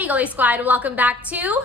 Hey Goalie Squad, welcome back to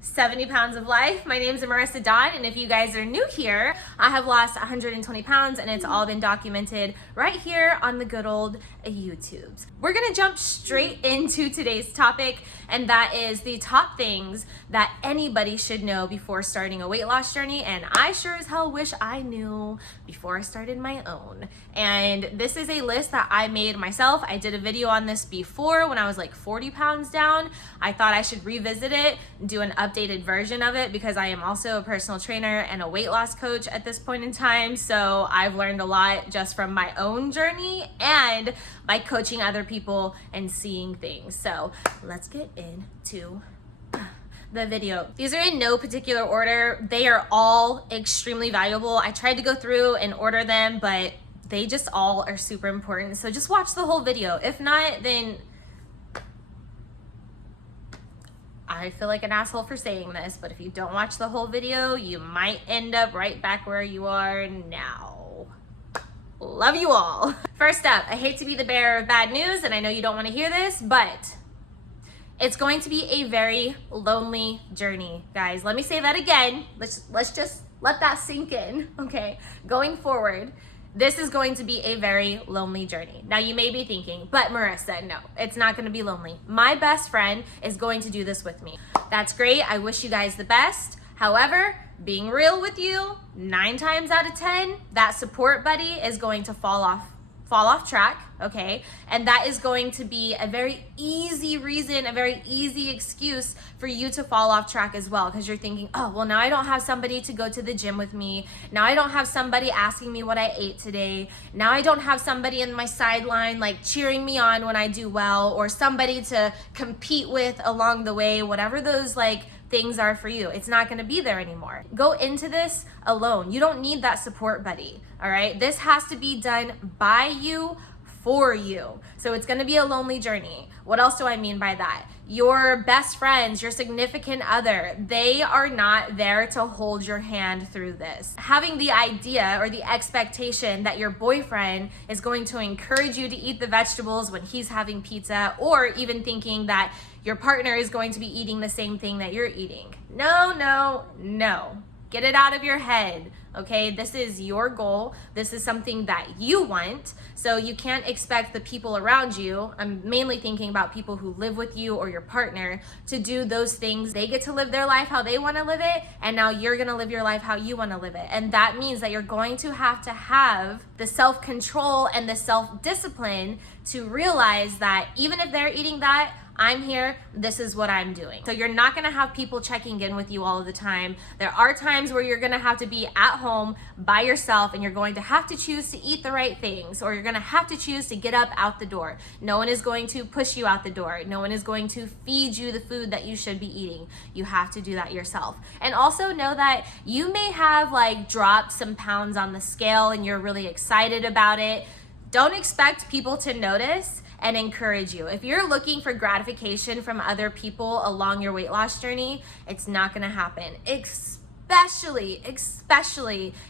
70 Pounds of Life. My name is Marissa Dawn, and if you guys are new here, I have lost 120 pounds and it's all been documented right here on the good old YouTubes. We're gonna jump straight into today's topic, and that is the top things that anybody should know before starting a weight loss journey, and I sure as hell wish I knew before I started my own. And this is a list that I made myself. I did a video on this before when I was like 40 pounds down. I thought I should revisit it and do an updated version of it because I am also a personal trainer and a weight loss coach at this point in time. So I've learned a lot just from my own journey and by coaching other people and seeing things. So let's get into the video. These are in no particular order. They are all extremely valuable. I tried to go through and order them, but they just all are super important. So just watch the whole video. If not, then I feel like an asshole for saying this, but if you don't watch the whole video, you might end up right back where you are now. Love you all. First up, I hate to be the bearer of bad news, and I know you don't want to hear this, but it's going to be a very lonely journey, guys. Let me say that again. Let's just let that sink in, okay? Going forward, this is going to be a very lonely journey. Now you may be thinking, but Marissa, no, it's not gonna be lonely. My best friend is going to do this with me. That's great, I wish you guys the best. However, being real with you, 9 times out of 10, that support buddy is going to fall off track, okay? And that is going to be a very easy reason, a very easy excuse for you to fall off track as well, because you're thinking, oh, well, now I don't have somebody to go to the gym with me. Now I don't have somebody asking me what I ate today. Now I don't have somebody in my sideline like cheering me on when I do well, or somebody to compete with along the way, whatever those like things are for you. It's not gonna be there anymore. Go into this alone. You don't need that support buddy, all right? This has to be done by you, for you. So it's gonna be a lonely journey. What else do I mean by that? Your best friends, your significant other, they are not there to hold your hand through this. Having the idea or the expectation that your boyfriend is going to encourage you to eat the vegetables when he's having pizza, or even thinking that your partner is going to be eating the same thing that you're eating. No, no, no. Get it out of your head, okay? This is your goal. This is something that you want. So you can't expect the people around you, I'm mainly thinking about people who live with you or your partner, to do those things. They get to live their life how they want to live it, and now you're going to live your life how you want to live it. And that means that you're going to have the self-control and the self-discipline to realize that even if they're eating that, I'm here, this is what I'm doing. So you're not gonna have people checking in with you all of the time. There are times where you're gonna have to be at home by yourself, and you're going to have to choose to eat the right things, or you're gonna have to choose to get up out the door. No one is going to push you out the door. No one is going to feed you the food that you should be eating. You have to do that yourself. And also know that you may have like dropped some pounds on the scale and you're really excited about it. Don't expect people to notice and encourage you. If you're looking for gratification from other people along your weight loss journey, it's not gonna happen, especially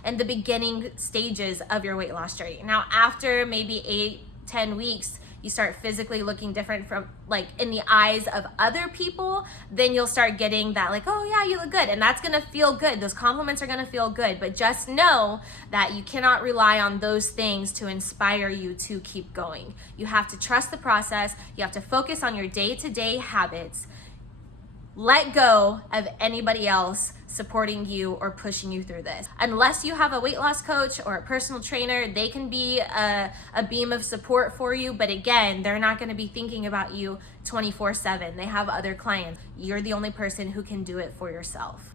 in the beginning stages of your weight loss journey. Now, after maybe 8-10 weeks, you start physically looking different from like in the eyes of other people, then you'll start getting that like, oh yeah, you look good. And that's gonna feel good. Those compliments are gonna feel good, but just know that you cannot rely on those things to inspire you to keep going. You have to trust the process. You have to focus on your day-to-day habits. Let go of anybody else supporting you or pushing you through this. Unless you have a weight loss coach or a personal trainer, they can be a beam of support for you, but again, they're not gonna be thinking about you 24/7. They have other clients. You're the only person who can do it for yourself.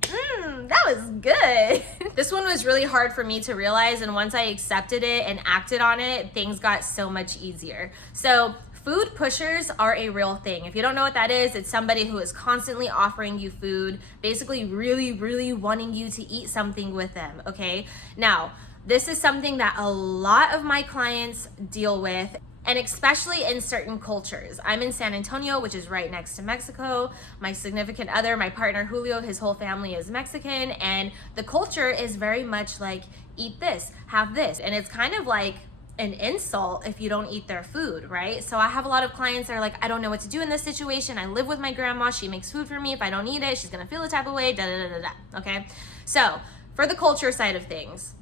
That was good. This one was really hard for me to realize, and once I accepted it and acted on it, things got so much easier. So food pushers are a real thing. If you don't know what that is, it's somebody who is constantly offering you food, basically really wanting you to eat something with them, okay? Now, this is something that a lot of my clients deal with, and especially in certain cultures. I'm in San Antonio, which is right next to Mexico. My significant other, my partner Julio, his whole family is Mexican, and the culture is very much like, eat this, have this. And it's kind of like an insult if you don't eat their food, right? So I have a lot of clients that are like, I don't know what to do in this situation. I live with my grandma. She makes food for me. If I don't eat it, she's gonna feel a type of way, da da da da da, okay? So for the culture side of things,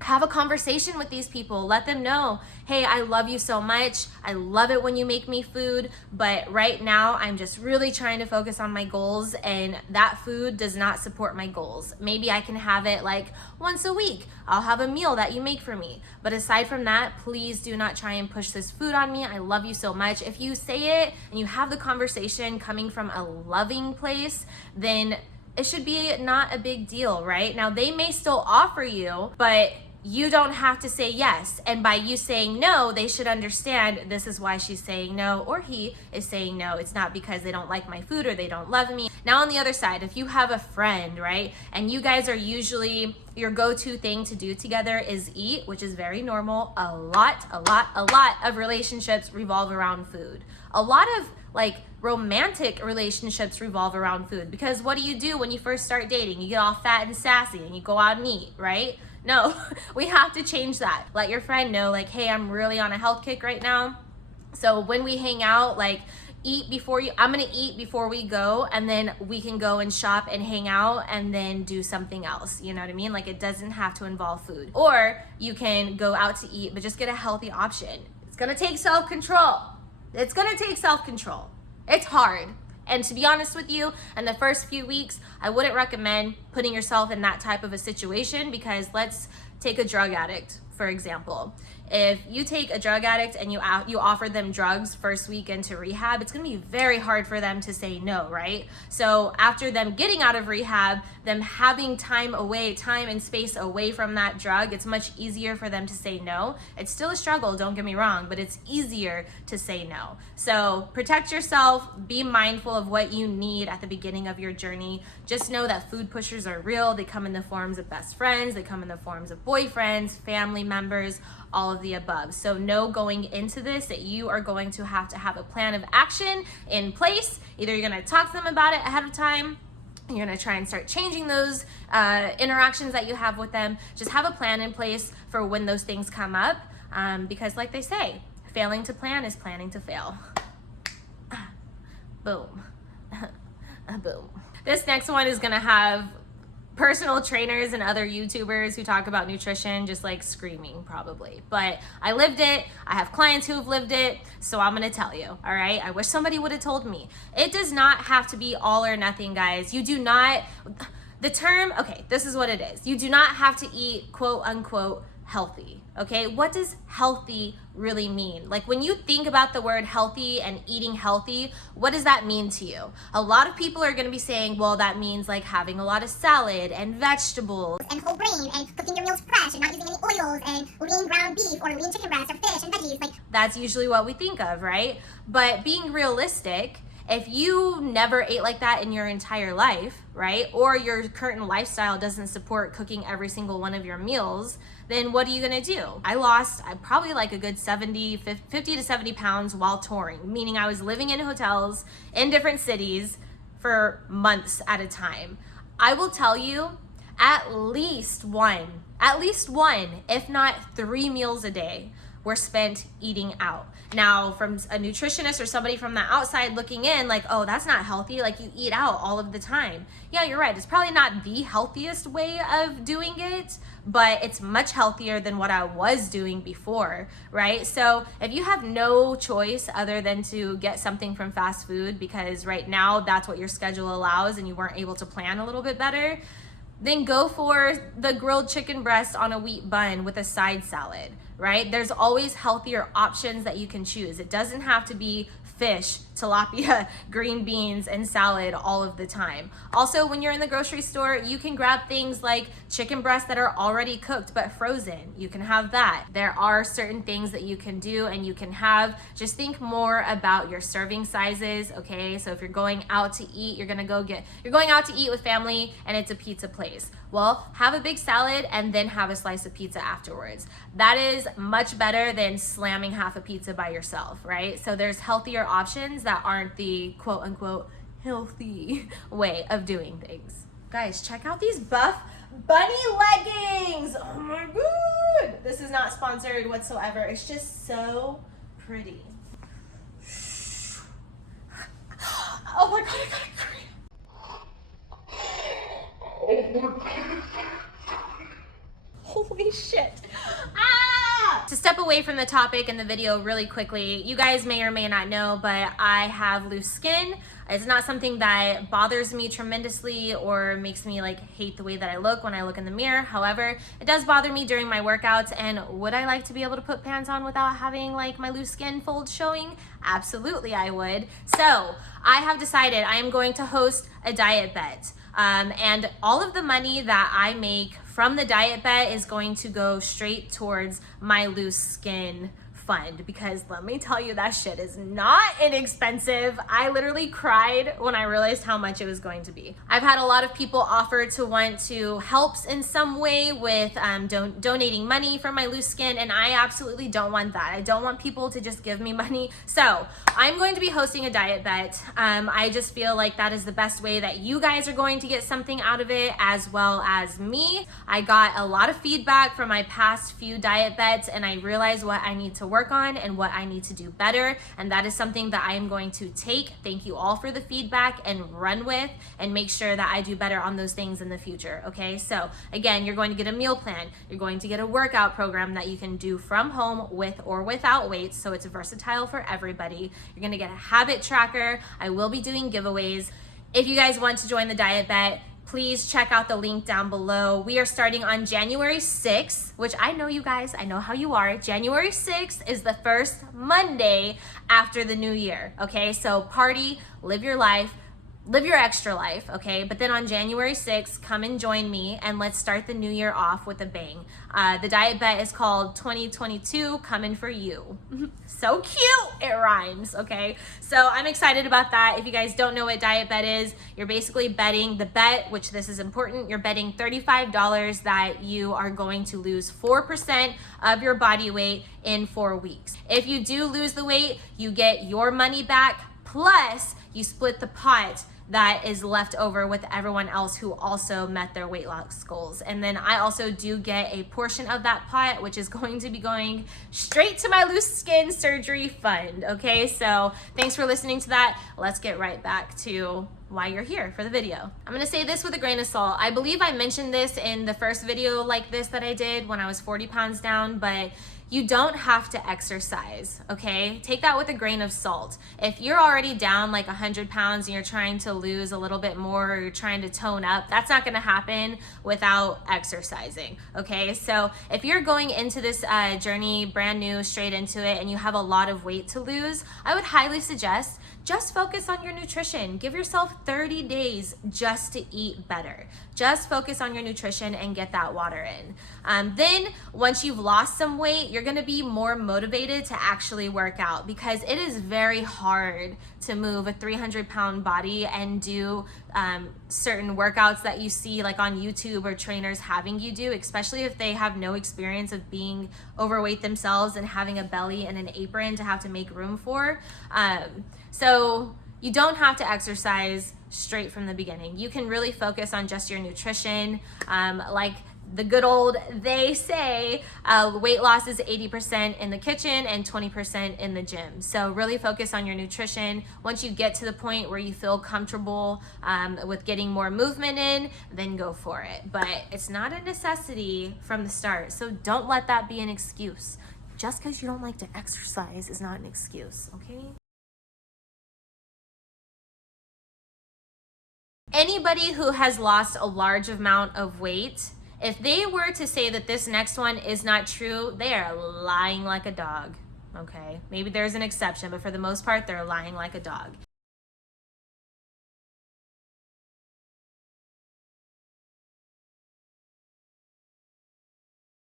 have a conversation with these people. Let them know, hey, I love you so much. I love it when you make me food, but right now I'm just really trying to focus on my goals, and that food does not support my goals. Maybe I can have it like once a week. I'll have a meal that you make for me. But aside from that, please do not try and push this food on me. I love you so much. If you say it and you have the conversation coming from a loving place, then it should be not a big deal, right? Now, they may still offer you, but you don't have to say yes. And by you saying no, they should understand this is why she's saying no, or he is saying no. It's not because they don't like my food or they don't love me. Now on the other side, if you have a friend, right, and you guys are usually, your go-to thing to do together is eat, which is very normal. A lot of relationships revolve around food. A lot of like romantic relationships revolve around food, because what do you do when you first start dating? You get all fat and sassy and you go out and eat, right? No, we have to change that. Let your friend know, like, hey, I'm really on a health kick right now. So when we hang out, like, I'm gonna eat before we go, and then we can go and shop and hang out and then do something else. You know what I mean? Like, it doesn't have to involve food. Or you can go out to eat, but just get a healthy option. It's gonna take self-control. It's gonna take self-control. It's hard. And to be honest with you, in the first few weeks, I wouldn't recommend putting yourself in that type of a situation, because let's take a drug addict, for example. If you take a drug addict and you offer them drugs first week into rehab, it's gonna be very hard for them to say no, right? So after them getting out of rehab, them having time and space away from that drug, it's much easier for them to say no. It's still a struggle, don't get me wrong, but it's easier to say no. So protect yourself, be mindful of what you need at the beginning of your journey. Just know that food pushers are real. They come in the forms of best friends, they come in the forms of boyfriends, family members, all of the above. So know going into this that you are going to have a plan of action in place. Either you're gonna talk to them about it ahead of time, you're gonna try and start changing those interactions that you have with them. Just have a plan in place for when those things come up, because like they say, failing to plan is planning to fail. Boom. Boom. This next one is gonna have personal trainers and other YouTubers who talk about nutrition just like screaming probably, but I lived it. I have clients who have lived it, so I'm gonna tell you, all right? I wish somebody would have told me. It does not have to be all or nothing, guys. You do not, the term, okay, this is what it is. You do not have to eat quote unquote healthy, okay? What does healthy really mean? Like when you think about the word healthy and eating healthy, what does that mean to you? A lot of people are gonna be saying, well, that means like having a lot of salad and vegetables and whole grain and cooking your meals fresh and not using any oils and eating ground beef or eating chicken breast or fish and veggies. Like, that's usually what we think of, right? But being realistic, if you never ate like that in your entire life, right? Or your current lifestyle doesn't support cooking every single one of your meals, then what are you gonna do? I lost probably like a good 50 to 70 pounds while touring, meaning I was living in hotels in different cities for months at a time. I will tell you, at least one, if not 3 meals a day were spent eating out. Now, from a nutritionist or somebody from the outside looking in, like, oh, that's not healthy, like you eat out all of the time. Yeah, you're right. It's probably not the healthiest way of doing it, but it's much healthier than what I was doing before, right? So if you have no choice other than to get something from fast food, because right now that's what your schedule allows and you weren't able to plan a little bit better, then go for the grilled chicken breast on a wheat bun with a side salad, right? There's always healthier options that you can choose. It doesn't have to be fish, tilapia, green beans, and salad all of the time. Also, when you're in the grocery store, you can grab things like chicken breasts that are already cooked but frozen. You can have that. There are certain things that you can do and you can have. Just think more about your serving sizes, okay? So if you're going out to eat, you're going out to eat with family and it's a pizza place. Well, have a big salad and then have a slice of pizza afterwards. That is much better than slamming half a pizza by yourself, right? So there's healthier options that aren't the quote unquote healthy way of doing things. Guys, check out these buff bunny leggings. Oh my god. This is not sponsored whatsoever. It's just so pretty. Oh my god, I got a cream. Holy shit. Ah! To step away from the topic in the video really quickly, you guys may or may not know, but I have loose skin. It's not something that bothers me tremendously or makes me like hate the way that I look when I look in the mirror. However, it does bother me during my workouts, and would I like to be able to put pants on without having like my loose skin folds showing? Absolutely I would. So I have decided I am going to host a diet bet. And all of the money that I make from the diet bet is going to go straight towards my loose skin fund, because let me tell you, that shit is not inexpensive. I literally cried when I realized how much it was going to be. I've had a lot of people offer to want to help in some way with donating money for my loose skin, and I absolutely don't want that. I don't want people to just give me money. So I'm going to be hosting a diet bet. I just feel like that is the best way that you guys are going to get something out of it, as well as me. I got a lot of feedback from my past few diet bets, and I realized what I need to work on and what I need to do better, and that is something that I am going to take. Thank you all for the feedback, and run with and make sure that I do better on those things in the future. Okay, so again, you're going to get a meal plan, you're going to get a workout program that you can do from home with or without weights, so it's versatile for everybody. You're going to get a habit tracker. I will be doing giveaways. If you guys want to join the diet bet, please check out the link down below. We are starting on January 6th, which I know you guys, I know how you are. January 6th is the first Monday after the new year, okay? So party, live your life, live your extra life, okay? But then on January 6th, come and join me, and let's start the new year off with a bang. The diet bet is called 2022 Coming For You. So cute, it rhymes, okay? So I'm excited about that. If you guys don't know what diet bet is, you're basically betting the bet, which this is important, you're betting $35 that you are going to lose 4% of your body weight in 4 weeks. If you do lose the weight, you get your money back, plus you split the pot that is left over with everyone else who also met their weight loss goals. And then I also do get a portion of that pot, which is going to be going straight to my loose skin surgery fund. Okay, so thanks for listening to that. Let's get right back to why you're here for the video. I'm gonna say this with a grain of salt. I believe I mentioned this in the first video like this that I did when I was 40 pounds down, but you don't have to exercise, okay? Take that with a grain of salt. If you're already down like 100 pounds and you're trying to lose a little bit more, or you're trying to tone up, that's not gonna happen without exercising, okay? So if you're going into this journey brand new, straight into it, and you have a lot of weight to lose, I would highly suggest just focus on your nutrition. Give yourself 30 days just to eat better. Just focus on your nutrition and get that water in. Then once you've lost some weight, you're gonna be more motivated to actually work out, because it is very hard to move a 300-pound body and do certain workouts that you see like on YouTube or trainers having you do, especially if they have no experience of being overweight themselves and having a belly and an apron to have to make room for. So you don't have to exercise straight from the beginning. You can really focus on just your nutrition. Like the good old, they say, weight loss is 80% in the kitchen and 20% in the gym. So really focus on your nutrition. Once you get to the point where you feel comfortable with getting more movement in, then go for it. But it's not a necessity from the start. So don't let that be an excuse. Just because you don't like to exercise is not an excuse, okay? Anybody who has lost a large amount of weight, if they were to say that this next one is not true, they are lying like a dog, okay? Maybe there's an exception, but for the most part, they're lying like a dog.